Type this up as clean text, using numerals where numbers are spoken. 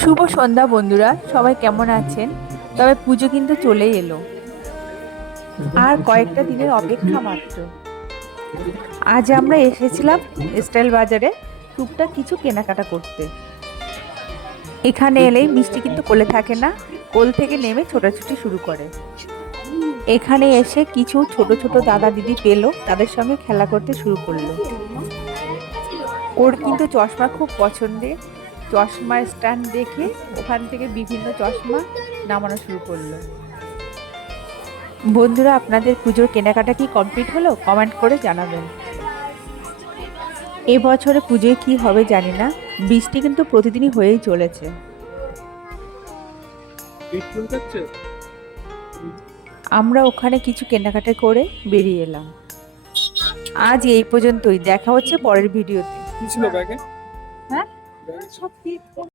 শুভ সন্ধ্যা বন্ধুরা, সবাই কেমন আছেন? তবে পুজো কিন্তু চলেই এলো, আর কয়েকটা দিনের অপেক্ষা মাত্র। আজ আমরা এসেছিলাম স্টাইল বাজারে টুকটাক কিছু কেনাকাটা করতে। এখানে এলেই মিষ্টি কিন্তু কোলে থাকে না, কোল থেকে নেমে ছোটাছুটি শুরু করে। এখানে এসে কিছু ছোট ছোট দাদা দিদি পেলো, তাদের সঙ্গে খেলা করতে শুরু করলো। ওর কিন্তু চশমা খুব পছন্দের, চশমার স্ট্যান্ড দেখে ওখান থেকে বিভিন্ন চশমা নামানো শুরু করলো। বন্ধুরা, আপনাদের পুজোর কেনাকাটা কি কমপ্লিট হলো? কমেন্ট করে জানাবেন। এবছরে পুজোয় কি হবে জানি না, বৃষ্টি কিন্তু প্রতিদিনই হয়েই চলেছে। আমরা ওখানে কিছু কেনাকাটা করে বেরিয়ে এলাম। আজ এই পর্যন্তই, দেখা হচ্ছে পরের ভিডিওতে। কি ছিল ব্যাগে? হ্যাঁ, সব